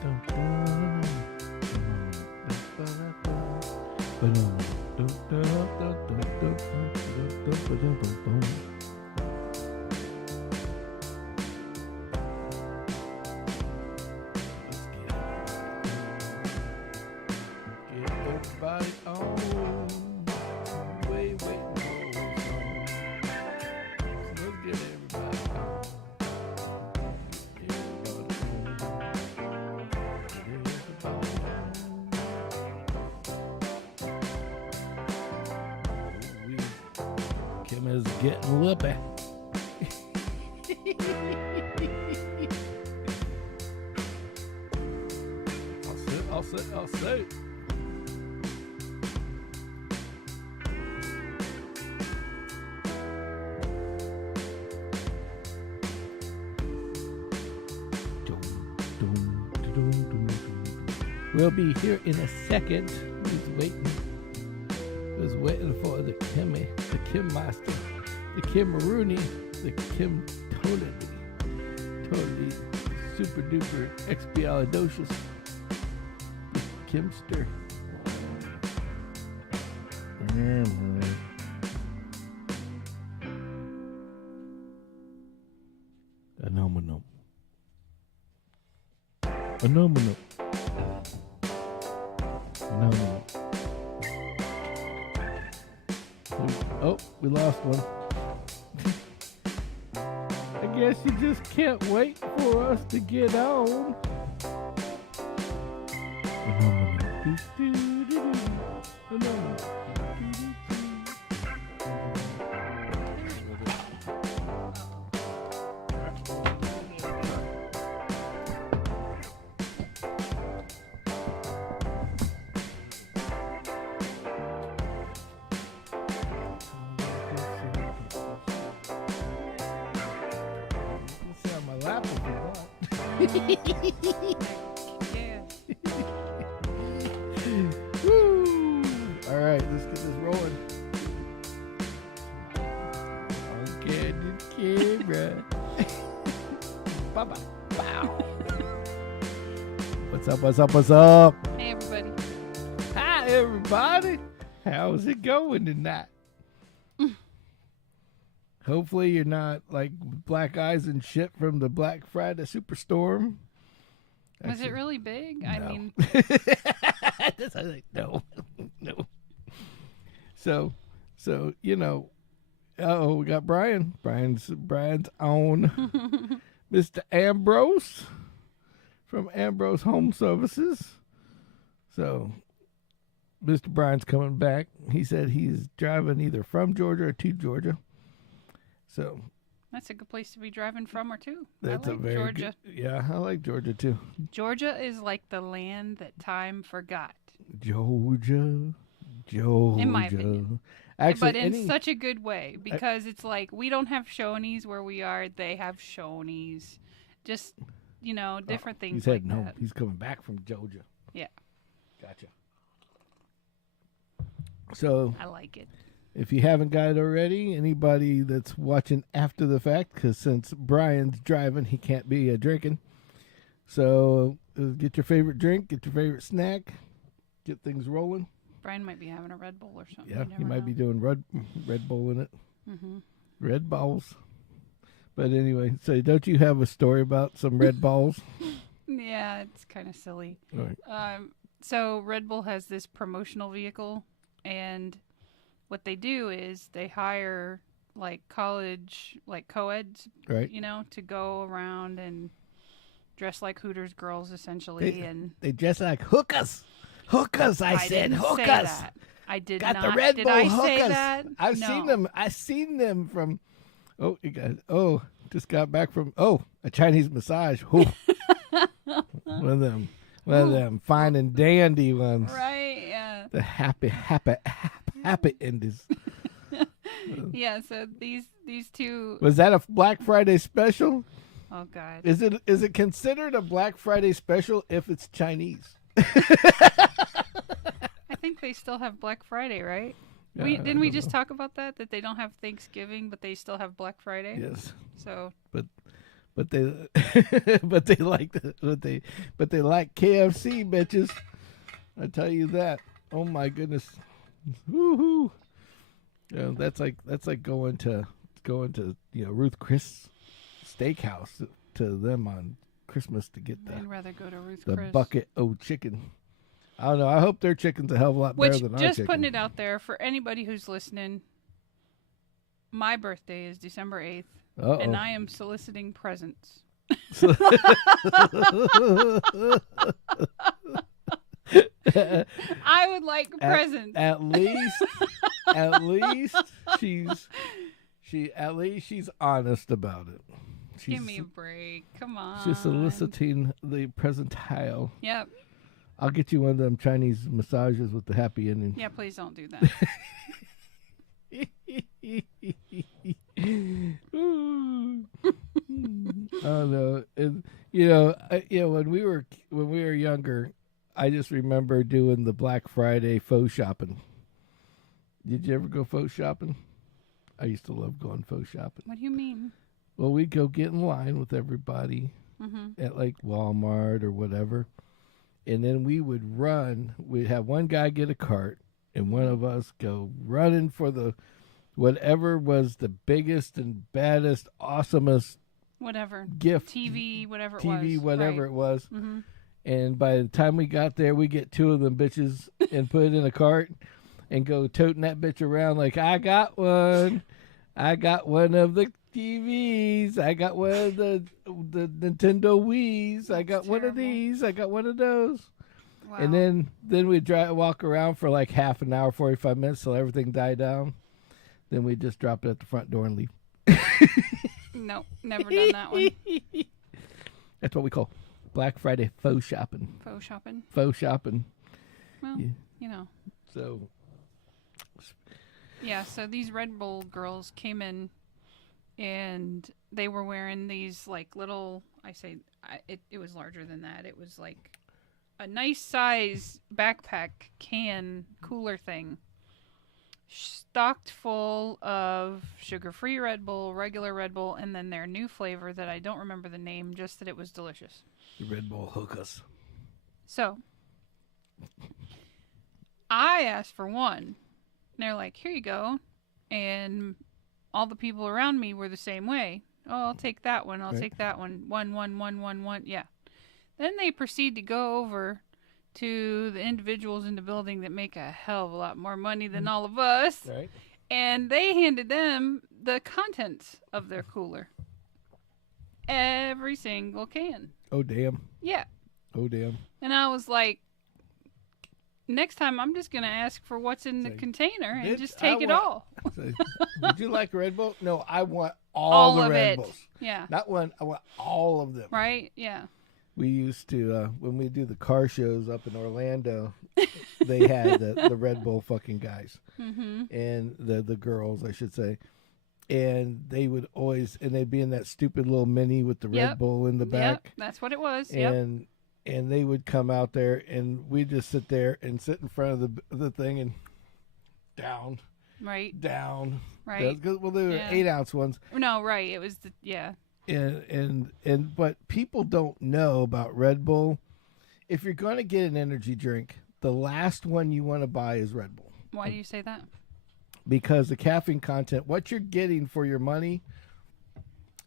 Everybody on. Wait. So let's get everybody on. Kim is getting lippy. I'll sit. We'll be here in a second. Who's waiting for the Kimmy, the Kim Master, the Kim Rooney, the Kim totally super duper expialidocious, the Kimster. Phenomenal. Oh, we lost one. I guess you just can't wait for us to get on. Yeah. Woo. All right, let's get this rolling. Okay, the camera. Bye-bye. Wow. What's up? Hey, everybody. Hi, everybody. How's it going tonight? Hopefully you're not like black eyes and shit from the Black Friday Superstorm. Was it really big? No. I mean, no. So you know, we got Brian. Brian's own Mr. Ambrose from Ambrose Home Services. So Mr. Brian's coming back. He said he's driving either from Georgia or to Georgia. So that's a good place to be driving from or to. That's I like a very Georgia. Good, yeah, I like Georgia too. Georgia is like the land that time forgot. Georgia. In my opinion. Actually, but in such a good way, because it's like we don't have Shoney's where we are. They have Shoney's. Just, different things he said like no, that. he's coming back from Georgia. Yeah. Gotcha. So I like it. If you haven't got it already, anybody that's watching after the fact, because since Brian's driving, he can't be drinking. So get your favorite drink, get your favorite snack, get things rolling. Brian might be having a Red Bull or something. Yeah, he might be doing Red Bull in it. Mm-hmm. Red balls. But anyway, so don't you have a story about some red balls? Yeah, it's kind of silly. All right. So Red Bull has this promotional vehicle, and what they do is they hire like college, like co-eds, right, to go around and dress like Hooters girls, essentially. They dress like hookers. Hookers, I said didn't hookers. Say that. I did Got not. the Red did Bull I hookers. say that? I've No. seen them. I've seen them from. Oh, you guys. Oh, just got back from. Oh, a Chinese massage. One of them. One of them fine and dandy ones. Right. Yeah. The happy indies. Yeah. So these two. Was that a Black Friday special? Oh God. Is it considered a Black Friday special if it's Chinese? I think they still have Black Friday, right? Yeah, Didn't we I just don't know. talk about that they don't have Thanksgiving, but they still have Black Friday? Yes. So. But but they but they like but they like KFC, bitches. I tell you that. Oh my goodness. Woohoo. That's like going to Ruth Chris Steakhouse to them on Christmas to get I'd rather go to Ruth the Chris. bucket of chicken. I don't know. I hope their chicken's a hell of a lot better than our chicken. Just putting it out there for anybody who's listening, my birthday is December 8th, and I am soliciting presents. I would like presents. At least she's honest about it. Give me a break. Come on. She's soliciting the presentile. Yep. I'll get you one of them Chinese massages with the happy ending. Yeah, please don't do that. Oh no! When we were younger, I just remember doing the Black Friday faux shopping. Did you ever go faux shopping? I used to love going faux shopping. What do you mean? Well, we'd go get in line with everybody at like Walmart or whatever, and then we would run. We'd have one guy get a cart, and one of us go running for the whatever was the biggest and baddest, awesomest whatever gift, TV, whatever it was. Mm-hmm. And by the time we got there, we get two of them bitches and put it in a cart and go toting that bitch around like, I got one of the TVs, I got one of the Nintendo Wiis, I got one of these, I got one of those. Wow. And then we'd walk around for like half an hour, 45 minutes till everything died down. Then we'd just drop it at the front door and leave. Nope, never done that one. That's what we call Black Friday faux shopping. Faux shopping? Faux shopping. Well, yeah. So. Yeah, so these Red Bull girls came in and they were wearing these like little, it was larger than that. It was like a nice size backpack can cooler thing. Stocked full of sugar-free Red Bull, regular Red Bull, and then their new flavor that I don't remember the name, just that it was delicious. The Red Bull hookahs. So, I asked for one. And they're like, here you go. And all the people around me were the same way. Oh, I'll take that one. I'll take that one. One. Yeah. Then they proceed to go over to the individuals in the building that make a hell of a lot more money than all of us. Right. And they handed them the contents of their cooler. Every single can. Oh, damn. Yeah. Oh, damn. And I was like, next time I'm just going to ask for what's in the container and just take it all. Would you like Red Bull? No, I want all the Red Bulls. Yeah. Not one. I want all of them. Right? Yeah. We used to, when we do the car shows up in Orlando, they had the Red Bull fucking guys. Mm-hmm. And the girls, I should say. And they would always, and they'd be in that stupid little mini with the Red Bull in the back. Yep, that's what it was. And they would come out there, and we'd just sit there and sit in front of the thing and down. Right. Down. Right. Well, they were 8-ounce ones. No, right. It was And but people don't know about Red Bull. If you're going to get an energy drink, the last one you want to buy is Red Bull. Why do you say that? Because the caffeine content, what you're getting for your money,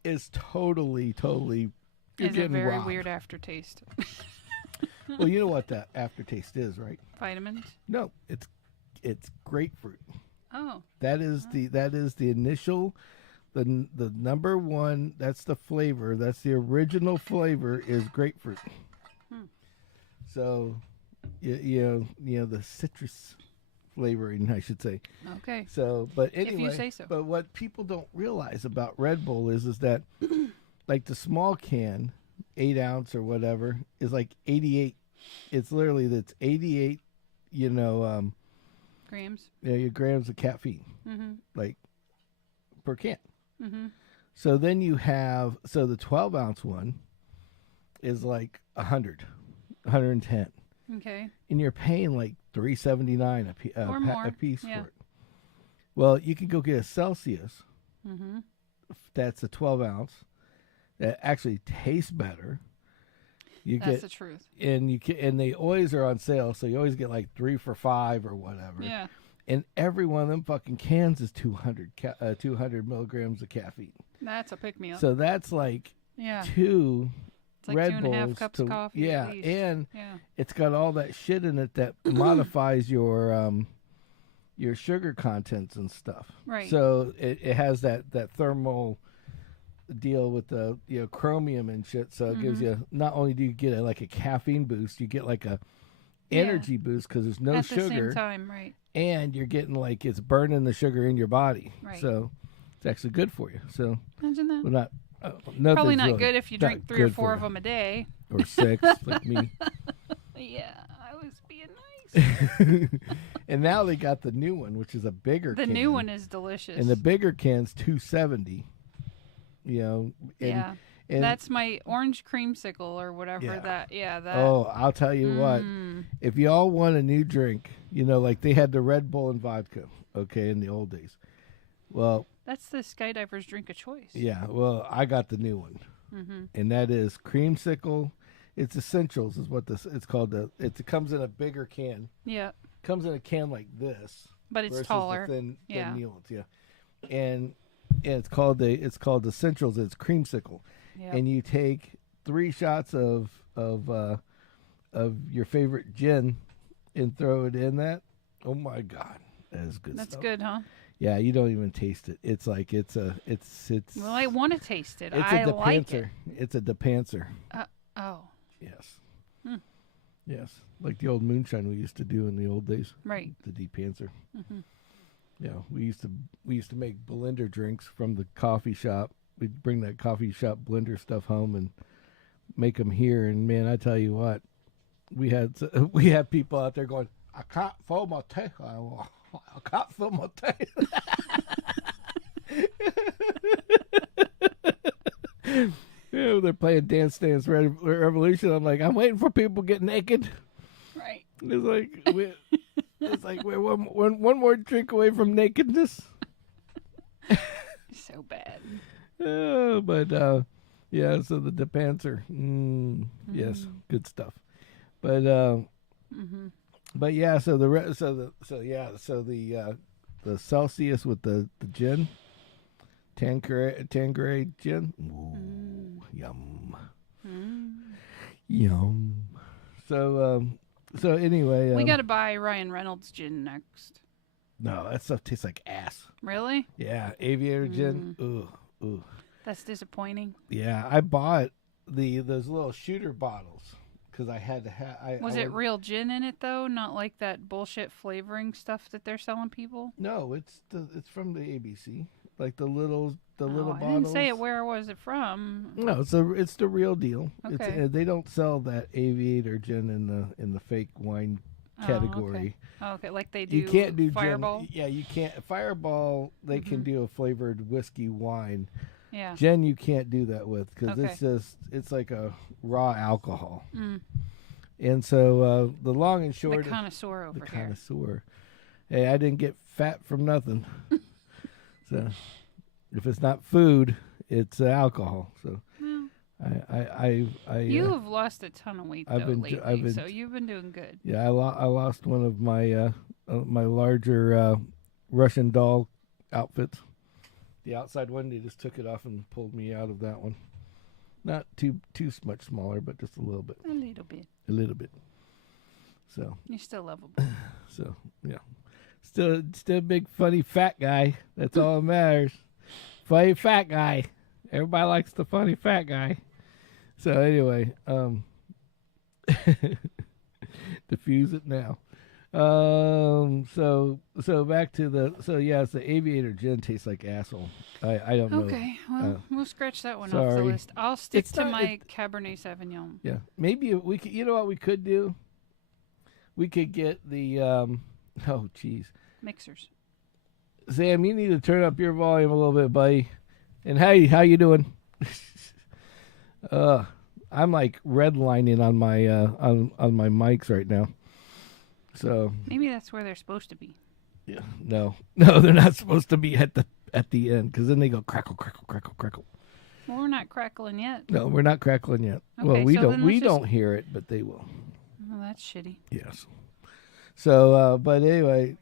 is totally, you're It's getting a very robbed. weird aftertaste. Well, you know what that aftertaste is, right? Vitamins? No, it's grapefruit. Oh. That is the initial, the number one. That's the flavor. That's the original flavor is grapefruit. So, you know the citrus flavoring, I should say. Okay. So, but anyway, if you say so. But what people don't realize about Red Bull is that, like the small can, 8-ounce or whatever, is like 88. It's literally 88. Grams. Yeah, your grams of caffeine, like per can. Mm-hmm. So then you have the 12-ounce one is like 100, 110. Okay. And you're paying like $3.79 a piece for it. Well, you can go get a Celsius. Mm-hmm. That's a 12-ounce. that actually taste better. That's the truth. And they always are on sale, so you always get like 3 for $5 or whatever. Yeah. And every one of them fucking cans is 200 milligrams of caffeine. That's a pick-me-up. So that's like two it's like Red 2.5 Bulls cups of coffee. Yeah, at least. and it's got all that shit in it that modifies your sugar contents and stuff. Right. So it has that thermal deal with the chromium and shit. So it gives you, not only do you get like a caffeine boost, you get like a energy boost because there's no sugar. At the same time, right. And you're getting like it's burning the sugar in your body. Right. So it's actually good for you. So imagine that. Well, probably not really good if you drink 3 or 4 of them a day. Or 6, like me. Yeah, I was being nice. And now they got the new one, which is a bigger can. The new one is delicious. And the bigger can's $2.70. And that's my orange creamsicle or whatever that. Oh, I'll tell you what. If y'all want a new drink, like they had the Red Bull and vodka, okay, in the old days. Well, that's the skydiver's drink of choice. Yeah, well, I got the new one. And that is creamsicle. It's essentials is what it's called. It comes in a bigger can. Yeah. Comes in a can like this. But it's taller. The thin mules, And it's called essentials. It's creamsicle. Yep. And you take 3 shots of your favorite gin and throw it in that. Oh my God, that is good. That's stuff. good, huh? Yeah, you don't even taste it. It's like it's. Well, I want to taste it. I like it. It's a depancer. Oh. Yes. Yes, like the old moonshine we used to do in the old days. Right. The depancer. Yeah, we used to make blender drinks from the coffee shop. We'd bring that coffee shop blender stuff home and make them here. And man, I tell you what, we had people out there going, "I can't feel my teeth. I can't feel my teeth." They're playing Dance Dance Revolution. I'm like, I'm waiting for people to get naked. Right. It's like we're one more drink away from nakedness. So bad. But yeah. So the depancer, yes, good stuff. But but yeah. So the Celsius with the gin. Tanqueray gin. Ooh, yum. Yum. So anyway, we got to buy Ryan Reynolds gin next. No, that stuff tastes like ass. Really? Yeah, Aviator gin. Ooh. That's disappointing. Yeah, I bought those little shooter bottles because I had to have. Was it real gin in it though? Not like that bullshit flavoring stuff that they're selling people? No, it's from the ABC. Like the little bottles. I didn't say it. Where was it from? No, it's the real deal. Okay. They don't sell that Aviator gin in the fake wine category. Okay, like they do. You can't do Fireball. Gin. Yeah, you can't. Fireball, they can do a flavored whiskey wine. Yeah. Gin, you can't do that with because it's like a raw alcohol. And so the long and short. The connoisseur over here. Connoisseur. Hey, I didn't get fat from nothing. So, if it's not food, it's alcohol. So, I you have lost a ton of weight lately, so you've been doing good. Yeah, I lost one of my my larger Russian doll outfits. The outside one, they just took it off and pulled me out of that one. Not too much smaller, but just a little bit. A little bit. A little bit. So you're still lovable. So yeah. Still a big, funny, fat guy. That's all that matters. Funny, fat guy. Everybody likes the funny, fat guy. So anyway, diffuse it now. So back to it's the Aviator gin tastes like asshole. I don't know. Okay, well, we'll scratch that one off the list. I'll stick to my Cabernet Sauvignon. Yeah, maybe we could. You know what we could do? We could get the oh, jeez. Mixers. Sam, you need to turn up your volume a little bit, buddy. And hey, how you doing? I'm like redlining on my on my mics right now. So maybe that's where they're supposed to be. Yeah. No, they're not supposed to be at the end because then they go crackle, crackle, crackle, crackle. Well, we're not crackling yet. No, we're not crackling yet. Okay, Well, we so don't. then We let's just- don't hear it, but they will. Well, that's shitty. Yes. So, but anyway,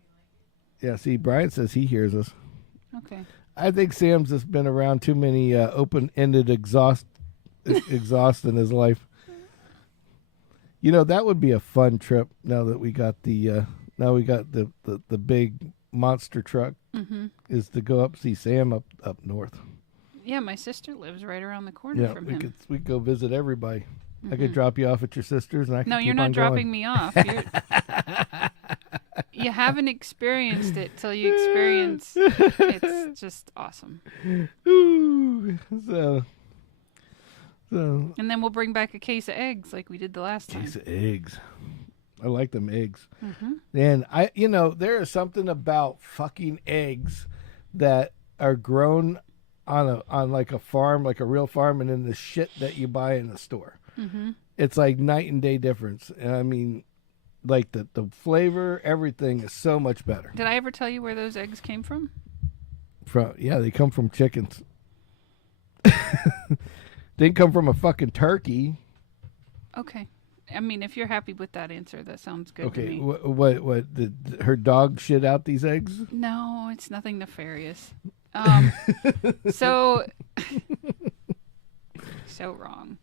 yeah. See, Brian says he hears us. Okay. I think Sam's just been around too many open-ended exhaust in his life. You know, that would be a fun trip. Now that we got the big monster truck, is to go up see Sam up north. Yeah, my sister lives right around the corner Yeah, from we him. could go visit everybody. I could drop you off at your sister's, and I could No, keep you're not on dropping going. me off. You haven't experienced it till you experience. It's just awesome. Ooh, so. And then we'll bring back a case of eggs like we did the last time. Case of eggs. I like them eggs. Mm-hmm. And there is something about fucking eggs that are grown on like a farm, like a real farm, and then the shit that you buy in the store. Mm-hmm. It's like night and day difference. And I mean, like the flavor, everything is so much better. Did I ever tell you where those eggs came from? They come from chickens. They didn't come from a fucking turkey. Okay. I mean, if you're happy with that answer, that sounds good to Okay, me. what did her dog shit out these eggs? No, it's nothing nefarious. So wrong.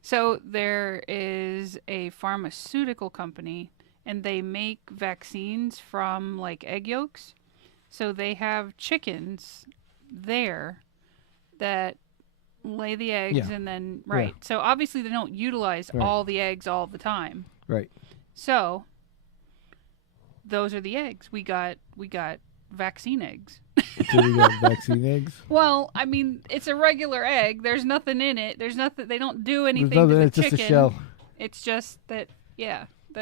So there is a pharmaceutical company, and they make vaccines from like egg yolks. So they have chickens there that lay the eggs, Yeah. and then So obviously they don't utilize all the eggs all the time. Right. So those are the eggs. We got vaccine eggs. So we got vaccine eggs. Well, I mean, it's a regular egg. There's nothing in it. There's nothing. They don't do anything There's nothing, to the it's chicken. just a shell. It's just that,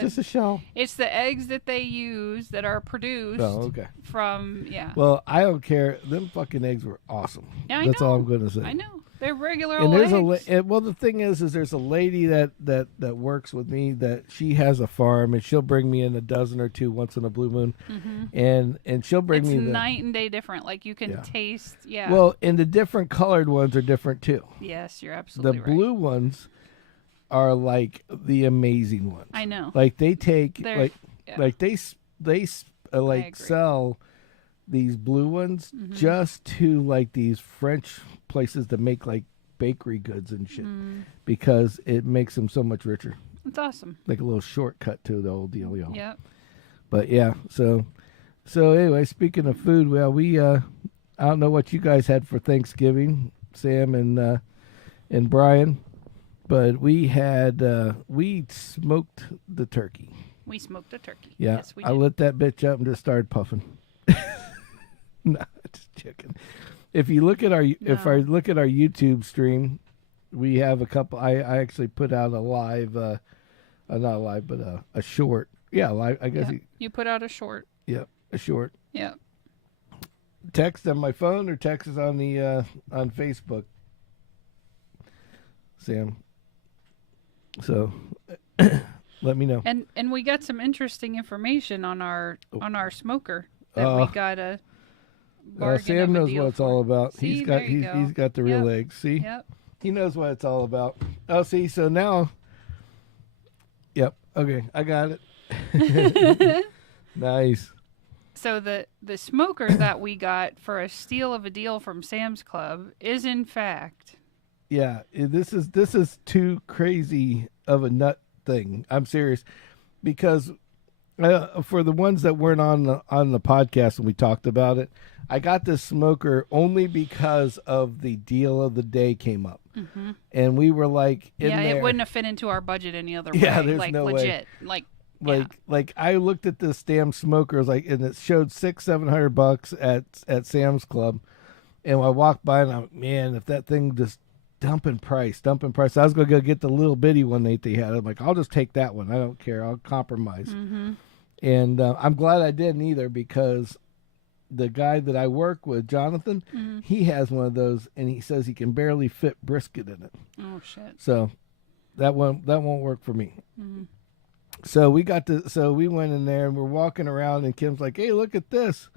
Just a shell. it's the eggs that they use that are produced Oh, okay. from, Well, I don't care. Them fucking eggs were awesome. Yeah, I That's know. all I'm going to say. I know. They're regular And old there's eggs. the thing is there's a lady that works with me that she has a farm, and she'll bring me in a dozen or two once in a blue moon, and she'll bring it's me the night and day different. Like you can taste, Well, and the different colored ones are different too. Yes, you're The absolutely right. blue ones are like the amazing ones. I know. Like they take They're- like they agree. sell these blue ones just to like these French places that make like bakery goods and shit because it makes them so much richer. It's awesome. Like a little shortcut to the old deal, y'all. Yep. But yeah, so anyway, speaking of food, well, we I don't know what you guys had for Thanksgiving, Sam and Brian, but we had we smoked the turkey. We smoked a turkey. Yeah, Yes, we I did. lit that bitch up and just started puffing. No, just joking. If you look at if I look at our YouTube stream, we have a couple. I actually put out a live, not a live, but a short. Yeah, live. I guess. Yep. You put out a short. Yeah, a short. Yeah. Text on my phone or text is on the on Facebook. Sam. So, let me know. And we got some interesting information on our smoker that we got a bargain Sam of a knows deal what it's for. all about. See, He's got there you go. he's got the real Yep. eggs. See, Yep. he knows what it's all about. Oh, see, so now. Yep. Okay, I got it. Nice. So the smoker that we got for a steal of a deal from Sam's Club is in fact. Yeah, this is too crazy of a nut thing. I'm serious, because for the ones that weren't on the podcast when we talked about it, I got this smoker only because of the deal of the day came up, and we were like, it wouldn't have fit into our budget any other way. Yeah, there's like no way. legit. Like I looked at this damn smoker, I was like, and it showed $600-700 at Sam's Club, and I walked by and I'm like, man, if that thing just dumping price. I was gonna go get the little bitty one that they had. I'm like, I'll just take that one. I don't care. I'll compromise. And I'm glad I didn't either, because the guy that I work with, Jonathan, he has one of those, and he says he can barely fit brisket in it. Oh shit. So that won't work for me. So we went in there and we're walking around, and Kim's like, hey, look at this.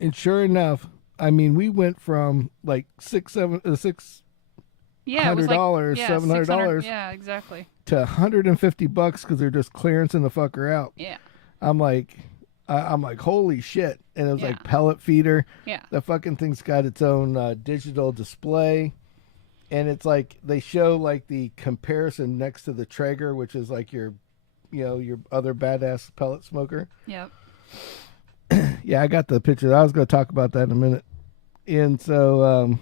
And sure enough, I mean, we went from like Yeah, it was $100, yeah, $700 Yeah, exactly. to $150 because they're just clearancing the fucker out. Yeah. I'm like, holy shit! And it was Yeah. like pellet feeder. Yeah. The fucking thing's got its own digital display, and it's like they show like the comparison next to the Traeger, which is like your other badass pellet smoker. Yep. Yeah, I got the picture. I was going to talk about that in a minute. And so,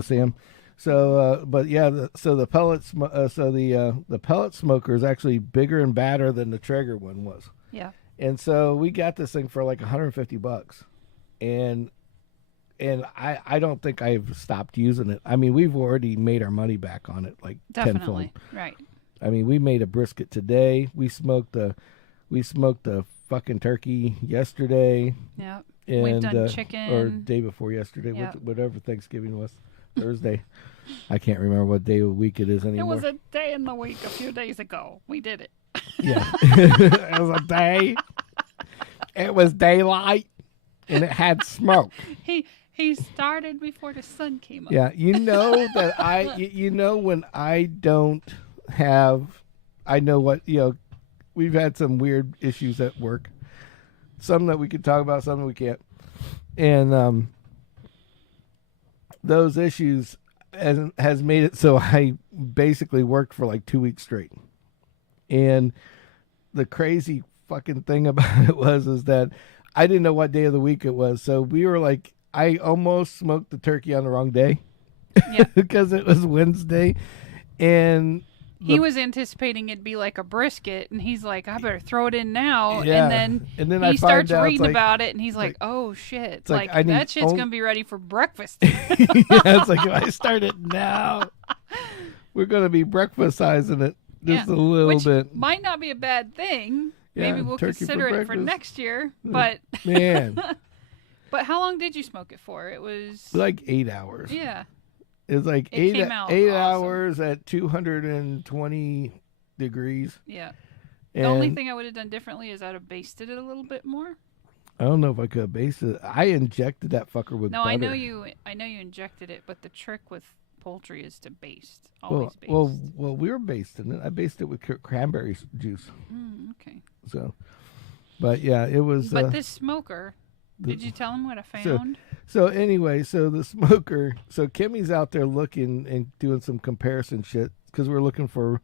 Sam. So, but yeah, the pellet smoker is actually bigger and badder than the Traeger one was. Yeah. And so we got this thing for like $150, and I don't think I've stopped using it. I mean, we've already made our money back on it, like tenfold. Right. I mean, we made a brisket today. We smoked a fucking turkey yesterday. Yeah. And, We've done chicken. Or day before yesterday, Yep. whatever Thanksgiving was, Thursday. I can't remember what day of the week it is anymore. It was a day in the week a few days ago. We did it. Yeah. It was a day. It was daylight, and it had smoke. He started before the sun came up. Yeah, you know that when I don't have, I know what, we've had some weird issues at work. Some that we could talk about, some that we can't. And those issues has made it so I basically worked for like 2 weeks straight. And the crazy fucking thing about it is that I didn't know what day of the week it was. So we were like, I almost smoked the turkey on the wrong day. Yeah. Because it was Wednesday. And he was anticipating it'd be like a brisket, and he's like, I better throw it in now. Yeah. And then I he starts find out, reading like, about it, and he's like, oh, shit. It's like, I need that shit's going to be ready for breakfast. Yeah, it's like, if I start it now, we're going to be breakfastising it just a little Which bit. might not be a bad thing. Yeah, Maybe we'll turkey consider for it for breakfast. next year. But Man, but how long did you smoke it for? It was like 8 hours. Yeah. It was like It 8 came out awesome. awesome. Hours at 220 degrees. Yeah. And The only thing I would have done differently is I'd have basted it a little bit more. I don't know if I could have based it. I injected that fucker with butter. I know you injected it, but the trick with poultry is to baste. Always baste. Well, we were basting it. I basted it with cranberry juice. Okay. So, but yeah, it was. But this smoker, did you tell him what I found? So anyway, so the smoker, so Kimmy's out there looking and doing some comparison shit because we're looking for,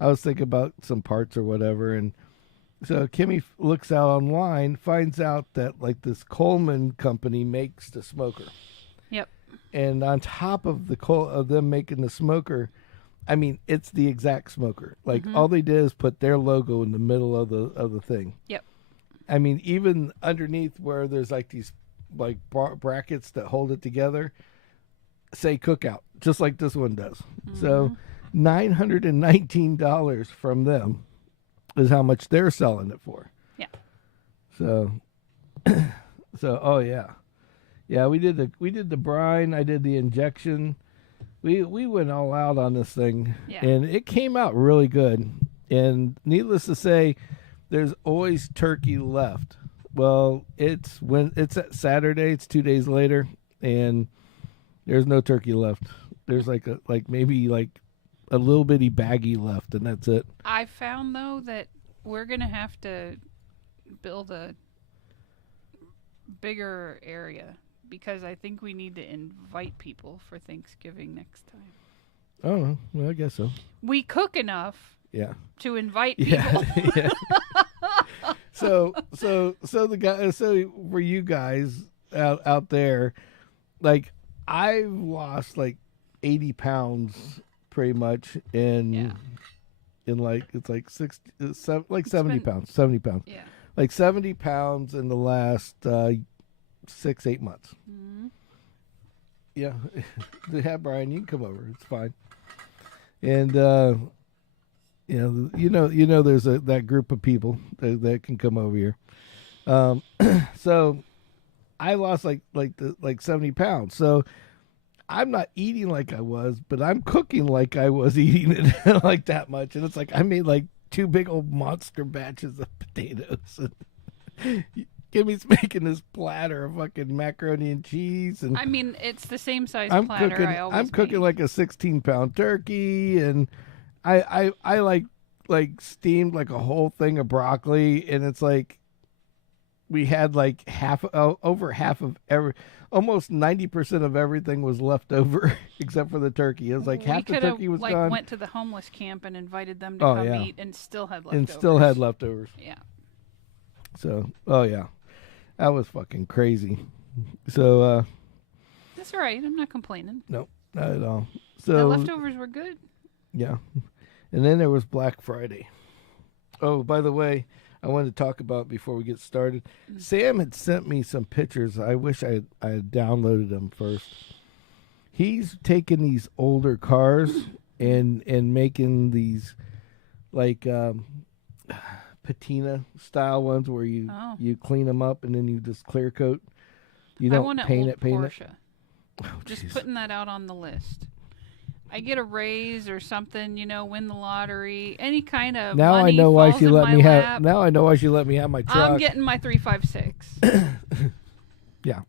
I was thinking about some parts or whatever. And so Kimmy looks out online, finds out that like this Coleman company makes the smoker. Yep. And on top of of them making the smoker, I mean, it's the exact smoker. Like all they did is put their logo in the middle of the thing. Yep. I mean, even underneath where there's like these like brackets that hold it together, say cookout, just like this one does. So $919 from them is how much they're selling it for. Yeah. So oh yeah. Yeah, we did the brine, I did the injection. We went all out on this thing. Yeah. And it came out really good. And needless to say, there's always turkey left. Well, it's at Saturday, it's 2 days later, and there's no turkey left. There's maybe a little bitty baggie left, and that's it. I found though that we're gonna have to build a bigger area because I think we need to invite people for Thanksgiving next time. Oh, well, I guess so. We cook enough Yeah. to invite people. Yeah. So the guy. So for you guys out there, like I've lost like 80 pounds pretty much in like it's like 70 pounds. 70 pounds. Yeah. Like 70 pounds in the last 6-8 months. Mm-hmm. Yeah. Yeah, Brian, you can come over. It's fine. And you know, there's that group of people that can come over here. So I lost like 70 pounds. So I'm not eating like I was, but I'm cooking like I was eating it like that much. And it's like I made like 2 big old monster batches of potatoes. Kimmy's making this platter of fucking macaroni and cheese, and I mean, it's the same size I'm platter cooking. I always I'm cooking make. like a 16-pound turkey, and I like steamed like a whole thing of broccoli, and it's like we had like over half of almost 90% of everything was left over except for the turkey. It was like half the turkey was gone. Went to the homeless camp and invited them to come eat, and still had leftovers. And still had leftovers. Yeah. So, that was fucking crazy. So, that's all right. I'm not complaining. no, not at all. So The leftovers were good. Yeah. And then there was Black Friday. Oh, by the way, I wanted to talk about before we get started. Sam had sent me some pictures. I wish I had downloaded them first. He's taken these older cars and making these like patina style ones where you clean them up and then you just clear coat. You don't I want paint an it. old Porsche. Oh, Just geez. putting that out on the list. I get a raise or something, win the lottery, any kind of Now money I know why falls she in let my me lap. have. Now I know why she let me have my truck. I'm getting my 356. Yeah,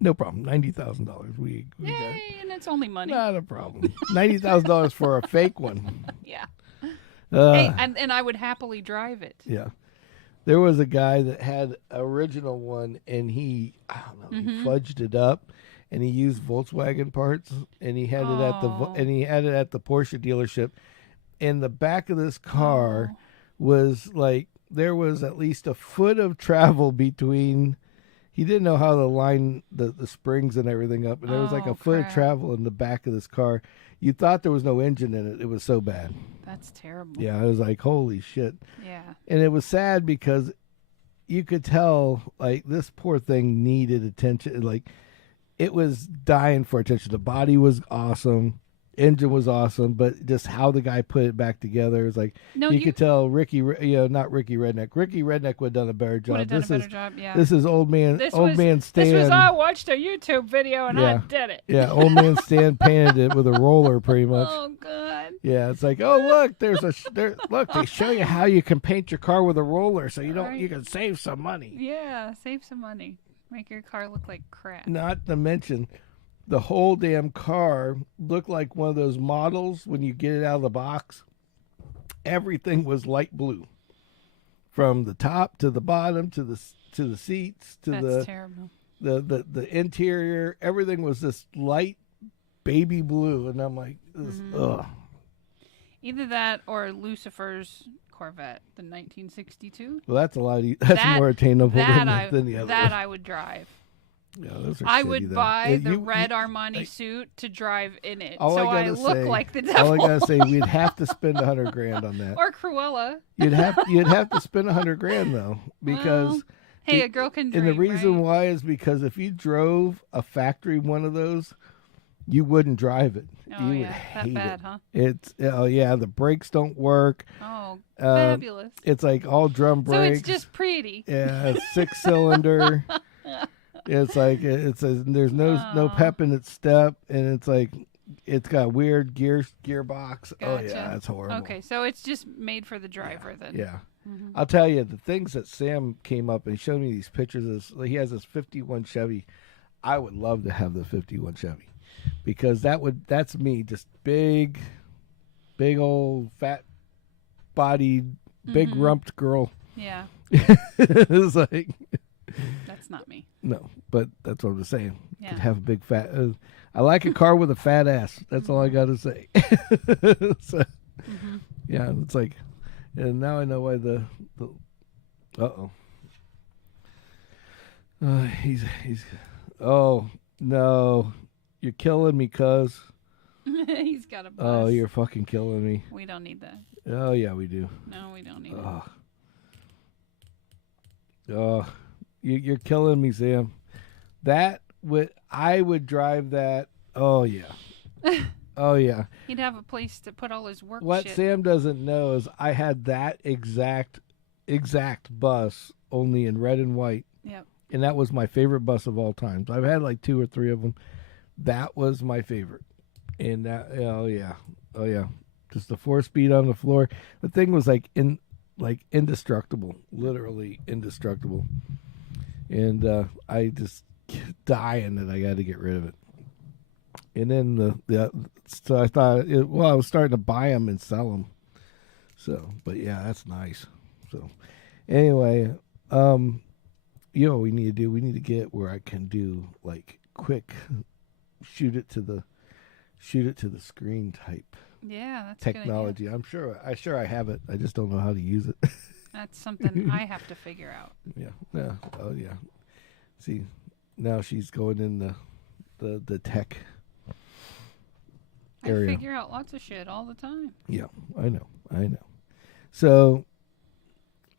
no problem. $90,000. We got Yay, and it's only money. not a problem. $90,000 for a fake one. Yeah. Hey, and I would happily drive it. Yeah. There was a guy that had original one, and he he fudged it up, and he used Volkswagen parts, and he had it at the Porsche dealership. And the back of this car was like there was at least a foot of travel between. He didn't know how to line the springs and everything up, and there was like a foot of travel in the back of this car. You thought there was no engine in it. It was so bad. That's terrible. Yeah, I was like, holy shit. Yeah. And it was sad because you could tell, like, this poor thing needed attention. Like, it was dying for attention. The body was awesome. Engine was awesome, but just how the guy put it back together is like you could tell Ricky, not Ricky Redneck. Ricky Redneck would have done a better job. Would have done a better job, yeah. This is old man Stan. This was I watched a YouTube video and I did it. Yeah, old man Stan painted it with a roller, pretty much. Oh God. Yeah, it's like, oh look, look, they show you how you can paint your car with a roller, so you can save some money. Yeah, save some money. Make your car look like crap. Not to mention, the whole damn car looked like one of those models when you get it out of the box. Everything was light blue, from the top to the bottom to the seats to That's terrible. the interior. Everything was this light baby blue, and I'm like, ugh. Either that or Lucifer's Corvette, the 1962. Well, that's a lot. That's more attainable than the other. That one. I would drive. Yeah, those are I shitty, would though. buy the red Armani suit to drive in it, so I look like the devil. All I gotta say, we'd have to spend $100,000 on that. Or Cruella. You'd have to spend $100,000 though, because hey, a girl can dream. And the reason right? why is because if you drove a factory one of those, you wouldn't drive it. Oh, you yeah, would hate that bad, it. huh? It's the brakes don't work. Oh, fabulous! It's like all drum brakes. So it's just pretty. Yeah, it's 6-cylinder. It's like there's no pep in its step, and it's like it's got weird gearbox. Gotcha. Oh yeah, that's horrible. Okay, so it's just made for the driver then. Yeah. Mm-hmm. I'll tell you, the things that Sam came up and showed me these pictures of, he has this 51 Chevy. I would love to have the 51 Chevy, because that's me, just big old fat bodied, big rumped girl. Yeah. It's like, that's not me. No, but that's what I'm saying. Yeah. Could have a big fat. I like a car with a fat ass. That's all I got to say. So, yeah, it's like, and now I know why the he's oh no, you're killing me, cuz. He's got a bus. Oh, you're fucking killing me. We don't need that. Oh yeah, we do. No, we don't need it. Oh, you're killing me, Sam. I would drive that. Oh yeah. Oh yeah. He'd have a place to put all his work. What shit. Sam doesn't know is I had that exact bus, only in red and white. Yep. And that was my favorite bus of all time. I've had like 2 or 3 of them. That was my favorite. And that, oh yeah, just the 4-speed on the floor. The thing was like like indestructible, literally indestructible. And I just dying that I got to get rid of it. And then so I thought, I was starting to buy them and sell them. So, but yeah, that's nice. So, anyway, what we need to do? We need to get where I can do like quick, shoot it to the screen type. Yeah, that's technology. I'm sure I have it. I just don't know how to use it. That's something I have to figure out. Yeah. Yeah. Oh yeah. See, now she's going in the tech area. I figure out lots of shit all the time. Yeah, I know. So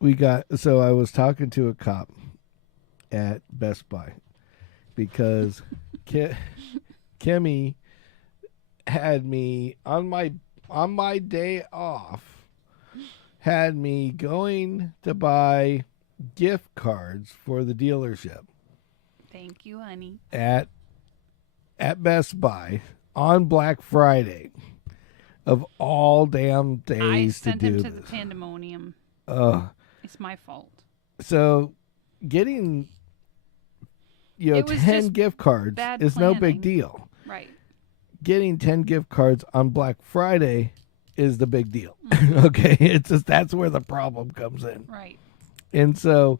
I was talking to a cop at Best Buy because Kimmy had me on my day off, had me going to buy gift cards for the dealership. Thank you, honey. At Best Buy on Black Friday, of all damn days to do this. I sent him to the pandemonium. It's my fault. So getting 10 gift cards is no big deal. Right. Getting 10 gift cards on Black Friday is the big deal. Mm-hmm. Okay, it's just that's where the problem comes in. Right. And so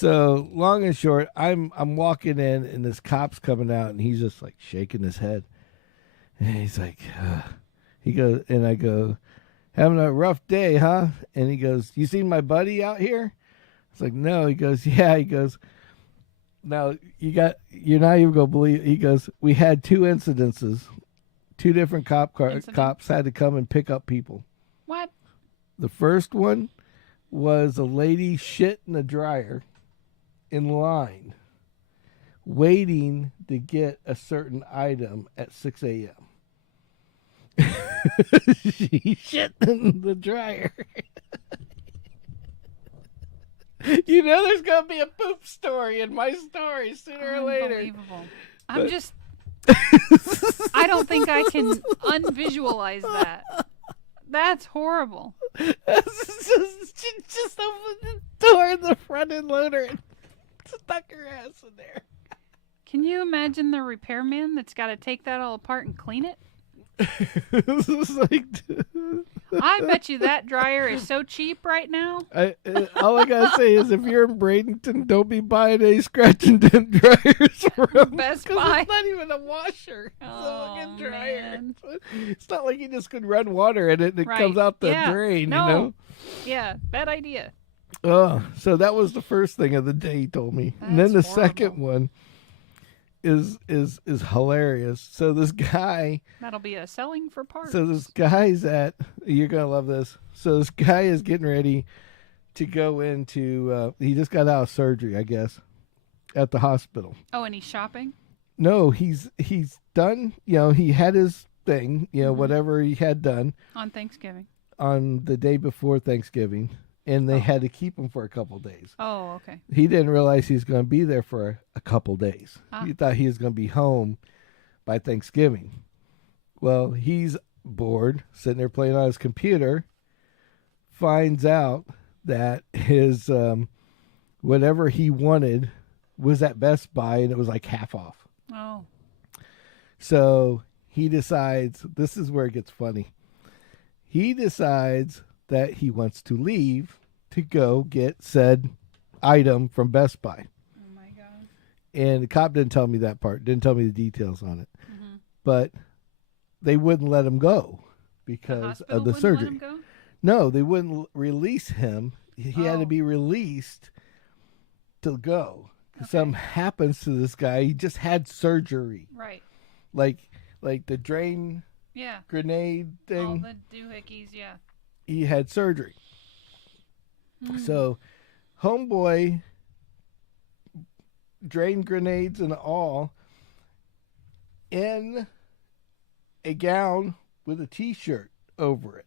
long and short, I'm walking in and this cop's coming out and he's just like shaking his head. And he's like, he goes, and I go, having a rough day, huh? And he goes, you seen my buddy out here? It's like, no. He goes, yeah. He goes, now you're not even gonna believe. He goes, we had 2 incidences, 2 different cops had to come and pick up people. What? The first one was a lady shit in a dryer in line, waiting to get a certain item at 6 a.m. She shit in the dryer. There's going to be a poop story in my story sooner or later. Unbelievable. I don't think I can unvisualize that. That's horrible. She just opened the door in the front end loader and stuck her ass in there. Can you imagine the repairman that's got to take that all apart and clean it? I bet you that dryer is so cheap right now. All I gotta say is, if you're in Bradenton, don't be buying any scratch and dent dryers from Best Buy. It's not even a washer. It's a fucking dryer. Man. It's not like you just could run water in it and it comes out the drain. No. Yeah, bad idea. So that was the first thing of the day he told me. That's and then the horrible. second one is hilarious. So this guy, that'll be a selling for parts. So this guy's you're gonna love this. So this guy is getting ready to go into he just got out of surgery, I guess, at the hospital. Oh, and he's shopping? No, he's done. He had his thing, Mm-hmm. whatever he had done on Thanksgiving, on the day before Thanksgiving, and they had to keep him for a couple days. Oh, okay. He didn't realize he was going to be there for a couple days. He thought he was going to be home by Thanksgiving. Well, he's bored, sitting there playing on his computer, finds out that his whatever he wanted was at Best Buy, and it was like half off. Oh. So he decides, this is where it gets funny. He decides that he wants to leave to go get said item from Best Buy. Oh my God. And the cop didn't tell me that part, didn't tell me the details on it. Mm-hmm. But they wouldn't let him go because of the surgery. Let him go? No, they wouldn't release him. He had to be released to go. Okay. Something happens to this guy. He just had surgery. Right. Like the drain grenade thing. All the doohickeys, yeah. He had surgery. So, homeboy, drain grenades and all, in a gown with a t-shirt over it,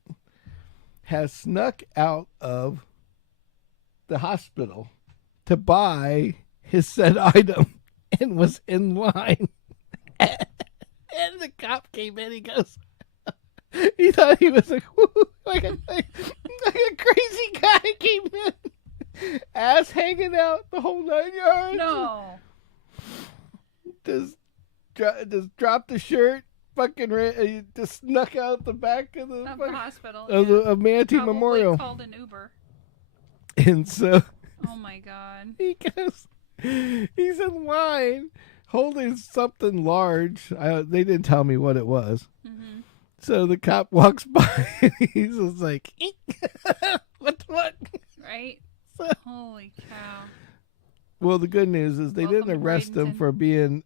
has snuck out of the hospital to buy his said item and was in line. And the cop came in, he goes, he thought he was like a crazy guy. sneaking out the whole 9 yards. No. Just dropped the shirt. Fucking just snuck out the back of the hospital. Of the Manatee Probably Memorial. Called an Uber. And so. Oh my God. He's in line holding something large. They didn't tell me what it was. Mm-hmm. So the cop walks by and he's just like, what? Right? So, holy cow. Well, the good news is they didn't arrest him for being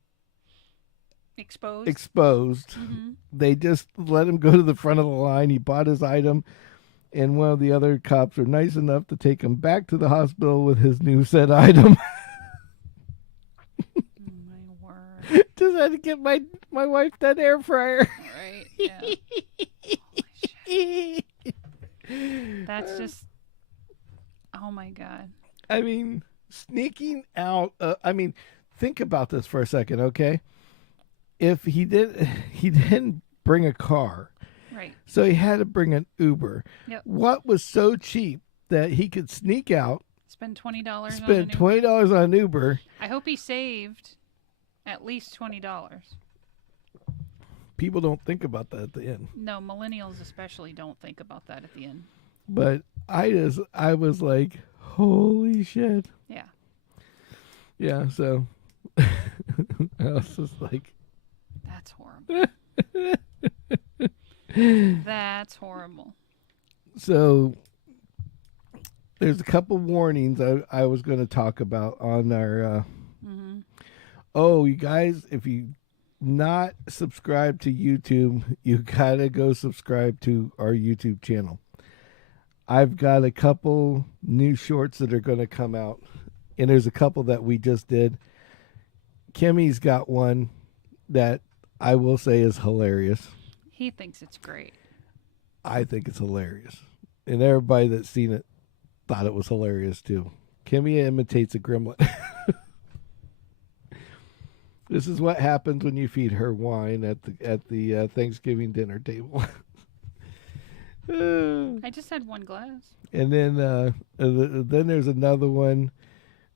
exposed. Mm-hmm. They just let him go to the front of the line. He bought his item. And one of the other cops were nice enough to take him back to the hospital with his new said item. My word. Just had to get my wife that air fryer. Right, yeah. Holy shit. That's just... Oh, my God. I mean, sneaking out... think about this for a second, okay? If he didn't bring a car... Right. So he had to bring an Uber. Yep. What was so cheap that he could sneak out, spend $20 spend $20 on an Uber? I hope he saved at least $20. People don't think about that at the end. No, millennials especially don't think about that at the end. But I was like, holy shit. Yeah. Yeah, so I was just like, that's horrible. That's horrible. So there's a couple warnings I was going to talk about on our Mm-hmm. Oh, you guys, if you not subscribe to YouTube, you got to go subscribe to our YouTube channel. I've got a couple new shorts that are going to come out, and there's a couple that we just did. Kimmy's got one that I will say is hilarious. He thinks it's great. I think it's hilarious. And everybody that's seen it thought it was hilarious too. Kimmy imitates a gremlin. This is what happens when you feed her wine at the Thanksgiving dinner table. I just had one glass. And then there's another one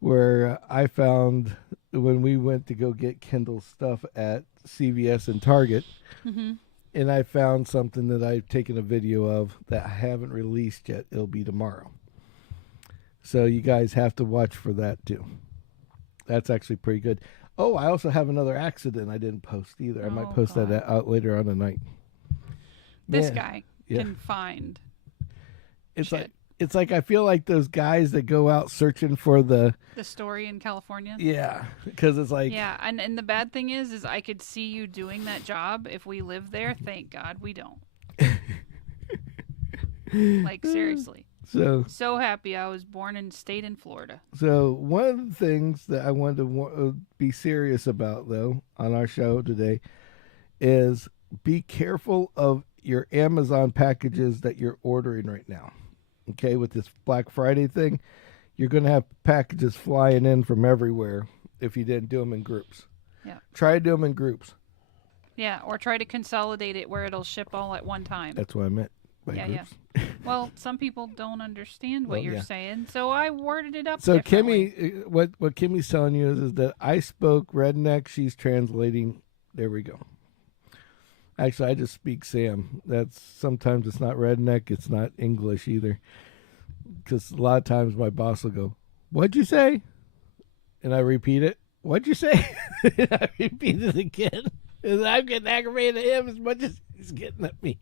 where I found when we went to go get Kendall's stuff at CVS and Target. Mm-hmm. And I found something that I've taken a video of that I haven't released yet. It'll be tomorrow. So you guys have to watch for that too. That's actually pretty good. Oh, I also have another accident I didn't post either. I might post that out later on tonight. This guy can find It's shit. It's like I feel like those guys that go out searching for the story in California. Yeah, because it's like and the bad thing is I could see you doing that job if we lived there. Thank God we don't. Like seriously. So happy I was born and stayed in Florida. So one of the things that I wanted to be serious about though on our show today is be careful of your Amazon packages that you're ordering right now. Okay, with this Black Friday thing, you're going to have packages flying in from everywhere if you didn't do them in groups. Yeah. Try to do them in groups. Yeah, or try to consolidate it where it'll ship all at one time. That's what I meant by groups. Yeah. Well, some people don't understand what you're saying, so I worded it up So differently. Kimmy, what Kimmy's telling you is that I spoke redneck, she's translating. There we go. Actually, I just speak Sam. Sometimes it's not redneck, it's not English either. Because a lot of times my boss will go, "What'd you say?" And I repeat it. "What'd you say?" And I repeat it again. And I'm getting aggravated at him as much as he's getting at me.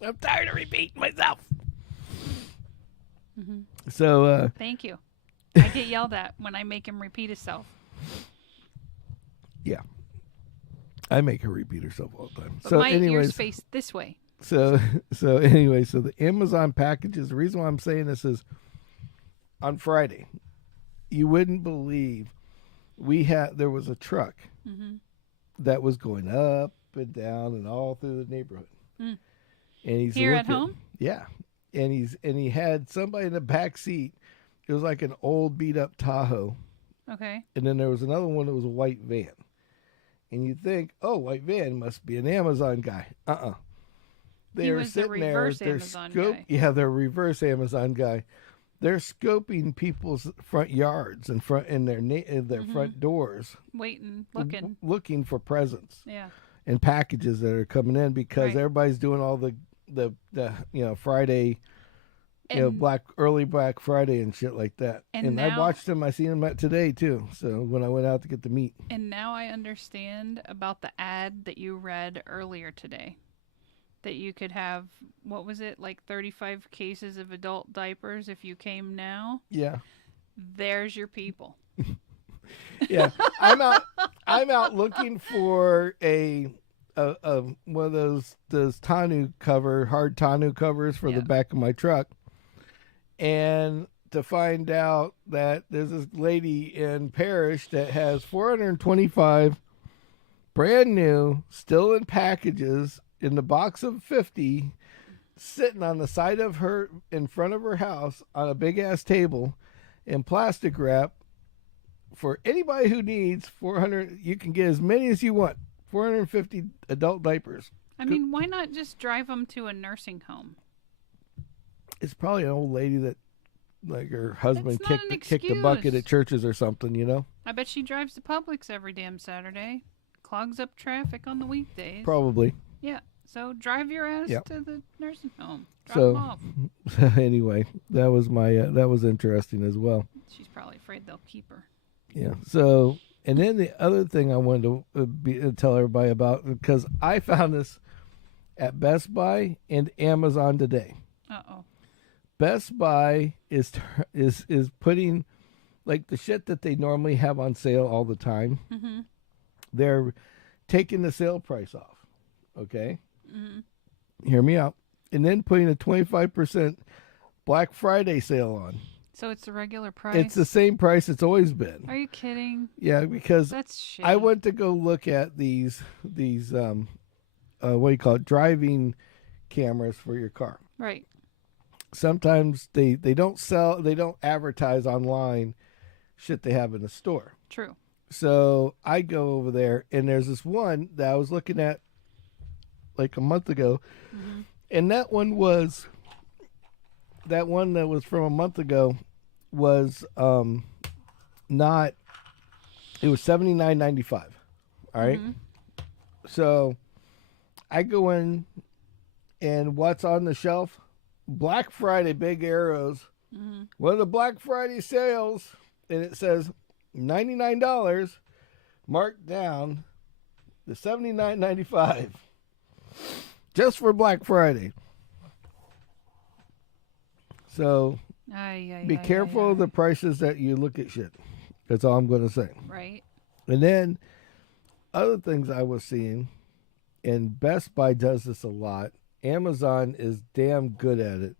I'm tired of repeating myself. Mm-hmm. So, thank you. I get yelled at when I make him repeat himself. Yeah. I make her repeat herself all the time. But So my anyways, ears face this way. So anyway, so the Amazon packages, the reason why I'm saying this is on Friday, you wouldn't believe there was a truck that was going up and down and all through the neighborhood. Mm. And he's Here at home? Yeah. And he had somebody in the back seat. It was like an old beat up Tahoe. Okay. And then there was another one that was a white van. And you think, oh, white van must be an Amazon guy. They He were was the sitting there. reverse Amazon guy. Yeah, they're reverse Amazon guy. they're scoping people's front yards and their front doors, Waiting, looking for presents Yeah. and packages that are coming in because Right. everybody's doing all the Friday, And, early Black Friday and shit like that. And I now- watched them. I seen them today too. So when I went out to get the meat, and now I understand about the ad that you read earlier today. That you could have, what was it, like 35 cases of adult diapers if you came now? yeah, There's your people. yeah. I'm out looking for a one of those tonneau hard tonneau covers for the back of my truck, and to find out that there's this lady in Parrish that has 425 brand new, still in packages in the box of 50, sitting on the side of her, in front of her house on a big ass table in plastic wrap. For anybody who needs 400, you can get as many as you want. 450 adult diapers. I mean, why not just drive them to a nursing home? It's probably an old lady that, like, her husband That's not an kicked the bucket excuse. at churches or something, you know? I bet she drives to Publix every damn Saturday. Clogs up traffic on the weekdays. Probably. Yeah. So drive your ass Yep. to the nursing home. Drop So- them off. Anyway, that was that was interesting as well. She's probably afraid they'll keep her. Yeah. So, and then the other thing I wanted to tell everybody about, because I found this at Best Buy and Amazon today. Uh-oh. Best Buy is putting, like, the shit that they normally have on sale all the time. Mm-hmm. They're taking the sale price off. Okay? Mm-hmm. Hear me out. And then putting a 25% Black Friday sale on. So it's the regular price? It's the same price it's always been. Are you kidding? Yeah, because That's shit. I went to go look at these what do you call it, driving cameras for your car. Right. Sometimes they don't advertise online shit they have in the store. True. So I go over there, and there's this one that I was looking at like a month ago, Mm-hmm. and that one that was from a month ago was not. It was $79.95. All right. Mm-hmm. So I go in, and what's on the shelf? Black Friday big arrows. Mm-hmm. One of the Black Friday sales, and it says $99 marked down to $79.95 just for Black Friday. So be careful of the prices that you look at shit. That's all I'm going to say. Right. And then other things I was seeing, and Best Buy does this a lot. Amazon is damn good at it.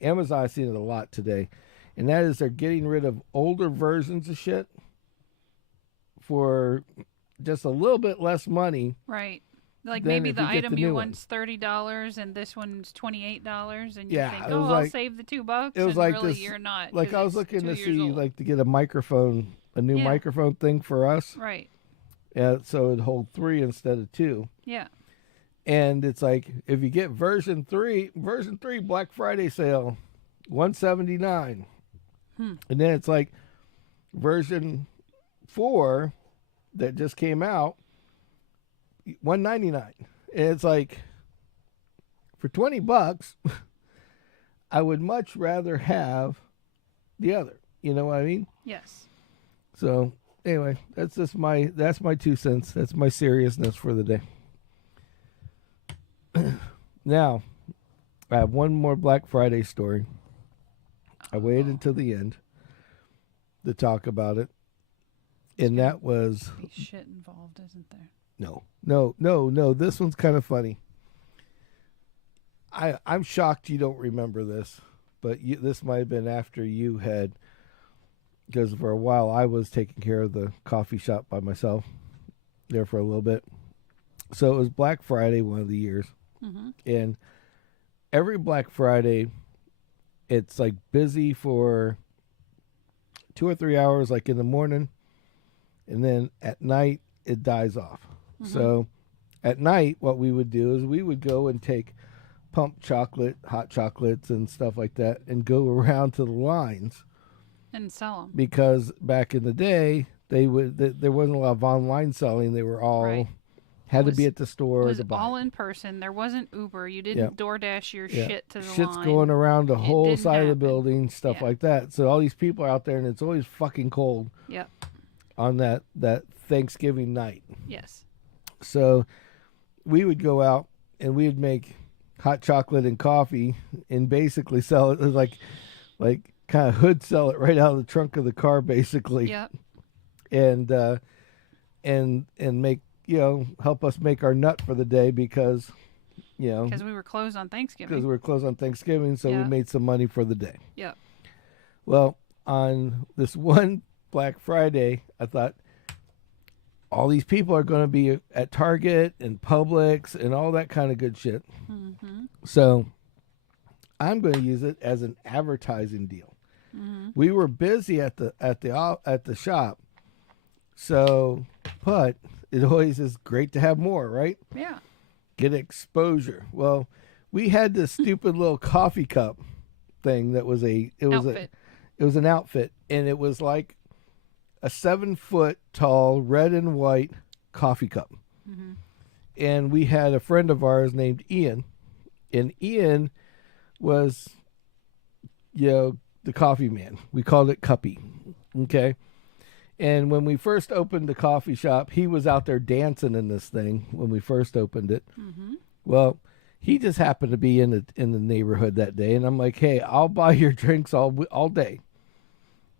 Amazon, I've seen it a lot today. And that is they're getting rid of older versions of shit for just a little bit less money. Right. Like Then maybe if the you get item the you new want's $30 and this one's $28, and you Yeah, think, it oh, was I'll like- save the $2. it was and like really this- you're not. Like 'cause I was it's looking 2 to years see, old. like, to get a new Yeah. microphone thing for us. Right. Yeah, so it'd hold 3 instead of 2. Yeah. And it's like, if you get version 3 Black Friday sale, $179. And then it's like version 4 that just came out, $199. And it's like, for $20, I would much rather have the other. You know what I mean? Yes. So anyway, that's my 2 cents. That's my seriousness for the day. Now, I have one more Black Friday story. I waited until the end to talk about it. And that was Be shit involved, isn't there? no. This one's kind of funny. I'm shocked you don't remember this, but this might have been after you had, because for a while I was taking care of the coffee shop by myself there for a little bit. So it was Black Friday one of the years. Mm-hmm. And every Black Friday, it's like busy for 2 or 3 hours, like in the morning, and then at night it dies off. Mm-hmm. So at night, what we would do is we would go and take pump hot chocolates and stuff like that, and go around to the lines. And sell them. Because back in the day, there wasn't a lot of online selling. They were all had to be at the store. It was to buy all in person. There wasn't Uber. You didn't DoorDash your shit to the Shit's line. going around the whole side of the happen. building, stuff like that. So all these people are out there, and it's always fucking cold. Yep. On that Thanksgiving night. Yes. So we would go out and we would make hot chocolate and coffee and basically sell it. It was like kind of hood sell it right out of the trunk of the car, basically. Yep. And make, help us make our nut for the day because we were closed on Thanksgiving. So we made some money for the day. Yep. Well, on this one Black Friday, I thought all these people are going to be at Target and Publix and all that kind of good shit. Mm-hmm. So I'm going to use it as an advertising deal. Mm-hmm. We were busy at the shop, so but it always is great to have more, right? Yeah. Get exposure. Well, we had this stupid little coffee cup thing that was an outfit, and it was like a 7-foot tall red and white coffee cup. Mm-hmm. And we had a friend of ours named Ian, and Ian was, the coffee man. We called it Cuppy. Okay. And when we first opened the coffee shop, he was out there dancing in this thing when we first opened it. Mm-hmm. Well, he just happened to be in the neighborhood that day, and I'm like, hey, I'll buy your drinks all day.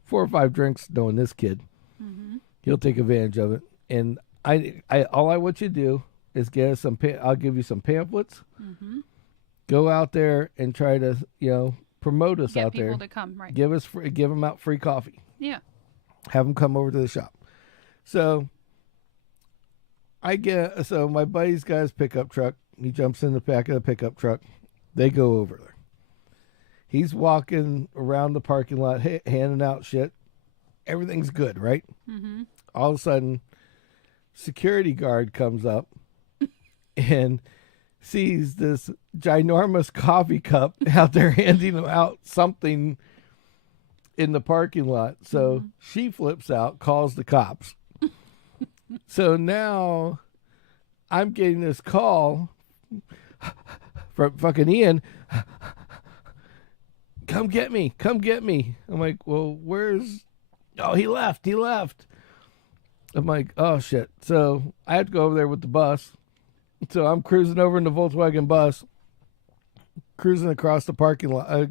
4 or 5 drinks, knowing this kid. Mm-hmm. He'll take advantage of it. And I all I want you to do is get us I'll give you some pamphlets. Mm-hmm. Go out there and try to, promote us Get out there. people to come, right? Give them out free coffee. Yeah. Have them come over to the shop. So my buddy's got his pickup truck. He jumps in the back of the pickup truck. They go over there. He's walking around the parking lot, handing out shit. Everything's good, right? Mm-hmm. All of a sudden, security guard comes up and sees this ginormous coffee cup out there handing him out something in the parking lot. So she flips out, calls the cops. So now I'm getting this call from fucking Ian. Come get me. I'm like, well, oh, he left. I'm like, oh shit. So I had to go over there with the bus. So I'm cruising over in the Volkswagen bus, cruising across the parking lot,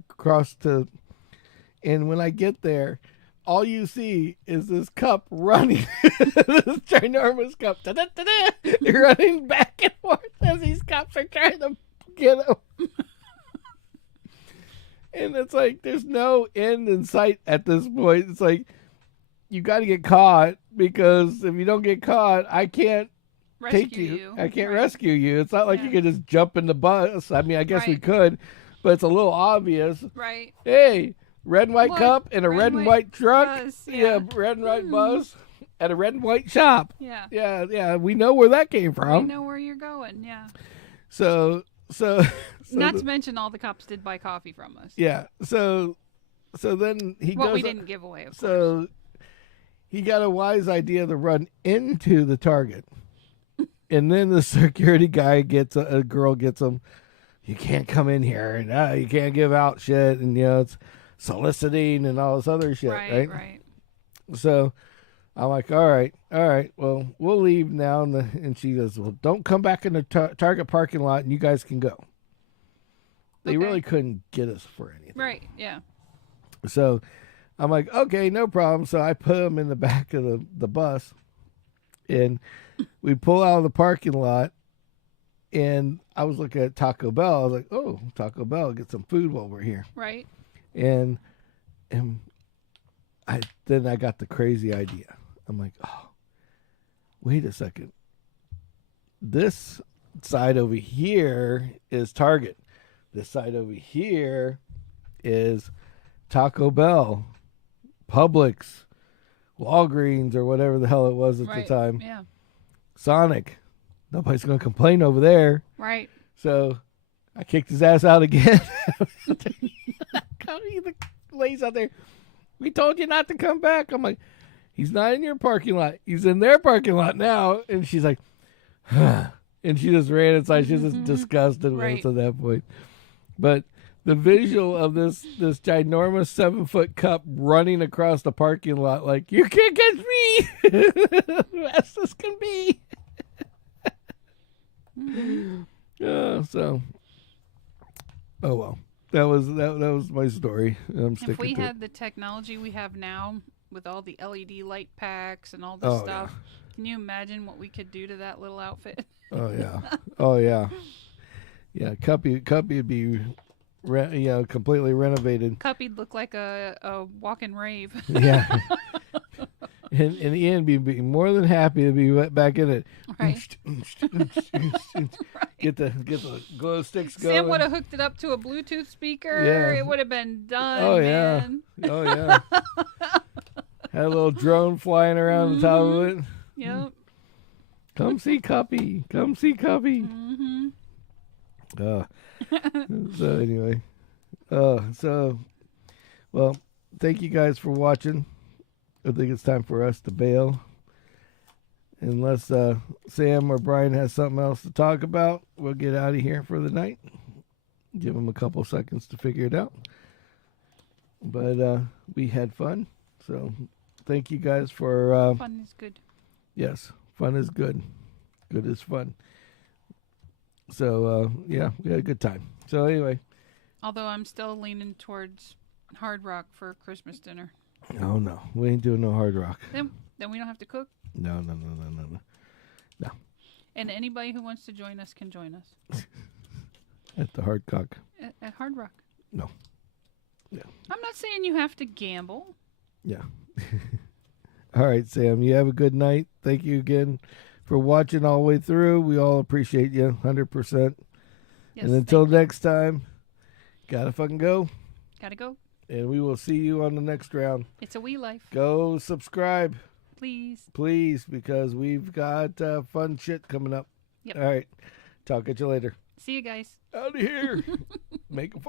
and when I get there, all you see is this cup running, this ginormous cup, running back and forth as these cops are trying to get him. And it's like, there's no end in sight at this point. It's like, you got to get caught, because if you don't get caught, I can't take you. I can't rescue you. It's not like you can just jump in the bus. I mean, I guess we could, but it's a little obvious. Right. Hey, red and white cup and a red and white truck. Bus, red and white bus at a red and white shop. Yeah. Yeah. We know where that came from. We know where you're going. Yeah. So not to mention all the cops did buy coffee from us. Yeah. So then he goes. What we didn't give away, of course. So he got a wise idea to run into the Target. And then the security guy a girl gets him. You can't come in here, and you can't give out shit, and it's soliciting and all this other shit, right? So I'm like, all right, well, we'll leave now. And she goes, well, don't come back in the Target parking lot, and you guys can go. They really couldn't get us for anything, right? Yeah. So I'm like, okay, no problem. So I put them in the back of the bus, and we pull out of the parking lot, and I was looking at Taco Bell. I was like, oh, Taco Bell, get some food while we're here. Right. And I got the crazy idea. I'm like, oh, wait a second. This side over here is Target. This side over here is Taco Bell, Publix, Walgreens, or whatever the hell it was at the time. Yeah. Sonic. Nobody's going to complain over there. Right. So I kicked his ass out again. He lays out there. We told you not to come back. I'm like, he's not in your parking lot. He's in their parking lot now. And she's like, huh. And she just ran inside. She's just disgusted with us at that point. But the visual of this ginormous 7-foot cup running across the parking lot like, you can't catch me. As this can be. So, oh well. That was my story. I'm sticking if we to had the technology we have now with all the LED light packs and all this stuff, can you imagine what we could do to that little outfit? Oh yeah, oh yeah, yeah. Cuppy would be, completely renovated. Cuppy'd look like a walking rave. Yeah. And Ian be more than happy to be back in it. Right. Get the glow sticks going. Sam would have hooked it up to a Bluetooth speaker. Yeah. It would have been done. Oh man. Yeah. Oh yeah. Had a little drone flying around the top of it. Yep. Come see Cuppy. Come see Cuppy. So anyway. Well, thank you guys for watching. I think it's time for us to bail. Unless Sam or Brian has something else to talk about, we'll get out of here for the night. Give them a couple seconds to figure it out. But we had fun. So thank you guys for... fun is good. Yes, fun is good. Good is fun. So, yeah, we had a good time. So anyway. Although I'm still leaning towards Hard Rock for Christmas dinner. Oh, no. We ain't doing no Hard Rock. Then we don't have to cook? No. And anybody who wants to join us can join us. At the Hard Cock. At Hard Rock. No. Yeah. I'm not saying you have to gamble. Yeah. All right, Sam. You have a good night. Thank you again for watching all the way through. We all appreciate you 100%. Yes, and until next time, gotta fucking go. Gotta go. And we will see you on the next round. It's a wee life. Go subscribe. Please, because we've got fun shit coming up. Yep. All right. Talk at you later. See you guys. Out of here. Make a